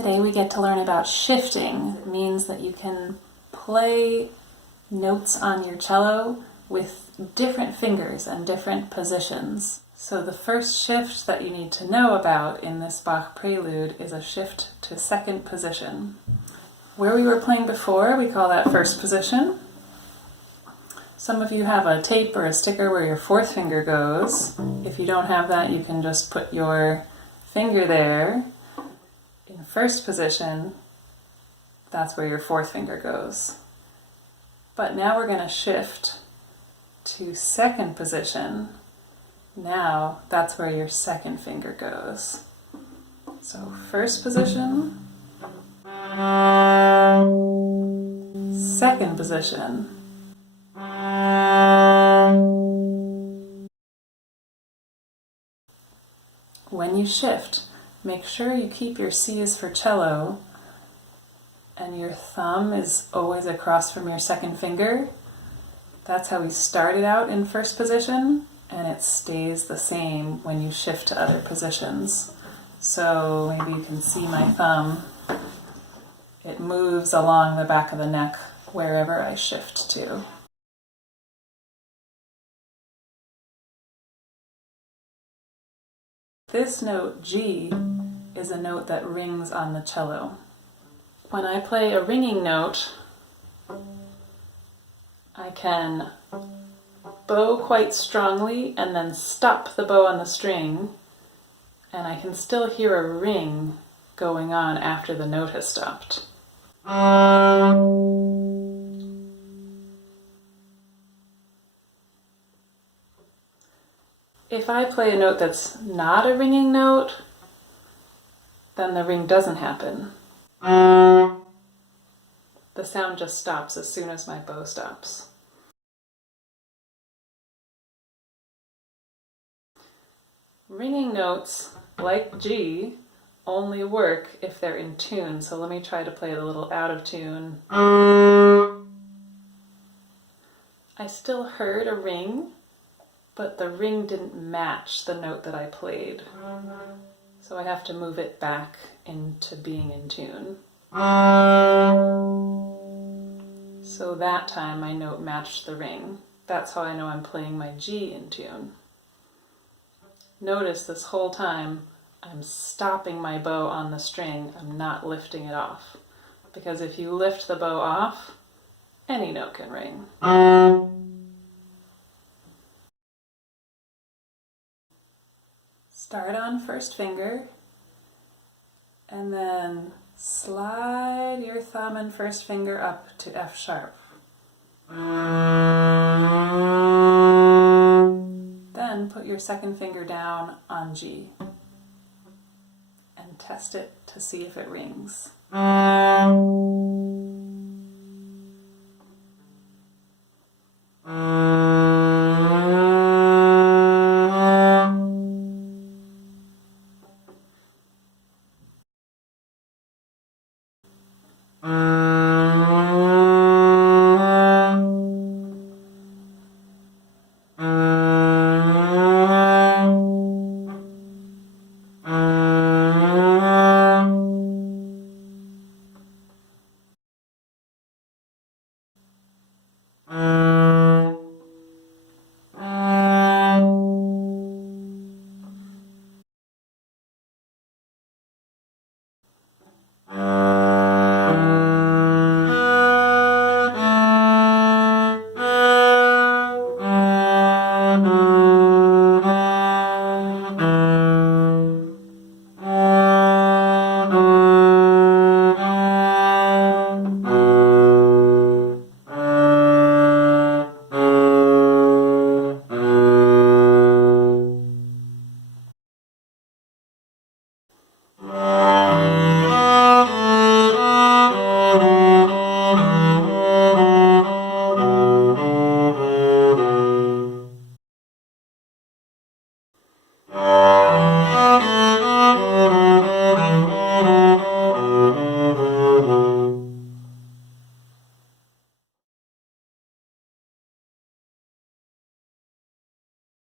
Today we get to learn about shifting. It means that you can play notes on your cello with different fingers and different positions. So the first shift that you need to know about in this Bach prelude is a shift to second position. Where we were playing before, we call that first position. Some of you have a tape or a sticker where your fourth finger goes. If you don't have that, you can just put your finger there. In first position, that's where your fourth finger goes. But now we're going to shift to second position. Now that's where your second finger goes. So first position, second position. When you shift, make sure you keep your C as for cello and your thumb is always across from your second finger. That's how we started out in first position, and it stays the same when you shift to other positions. So maybe you can see my thumb. It moves along the back of the neck wherever I shift to. This note, G, is a note that rings on the cello. When I play a ringing note, I can bow quite strongly and then stop the bow on the string, and I can still hear a ring going on after the note has stopped. If I play a note that's not a ringing note, then the ring doesn't happen. The sound just stops as soon as my bow stops. Ringing notes, like G, only work if they're in tune. So let me try to play it a little out of tune. I still heard a ring, but the ring didn't match the note that I played. So I have to move it back into being in tune. So that time my note matched the ring. That's how I know I'm playing my G in tune. Notice this whole time I'm stopping my bow on the string. I'm not lifting it off. Because if you lift the bow off, any note can ring. Start on first finger, and then slide your thumb and first finger up to F sharp. Then put your second finger down on G and test it to see if it rings.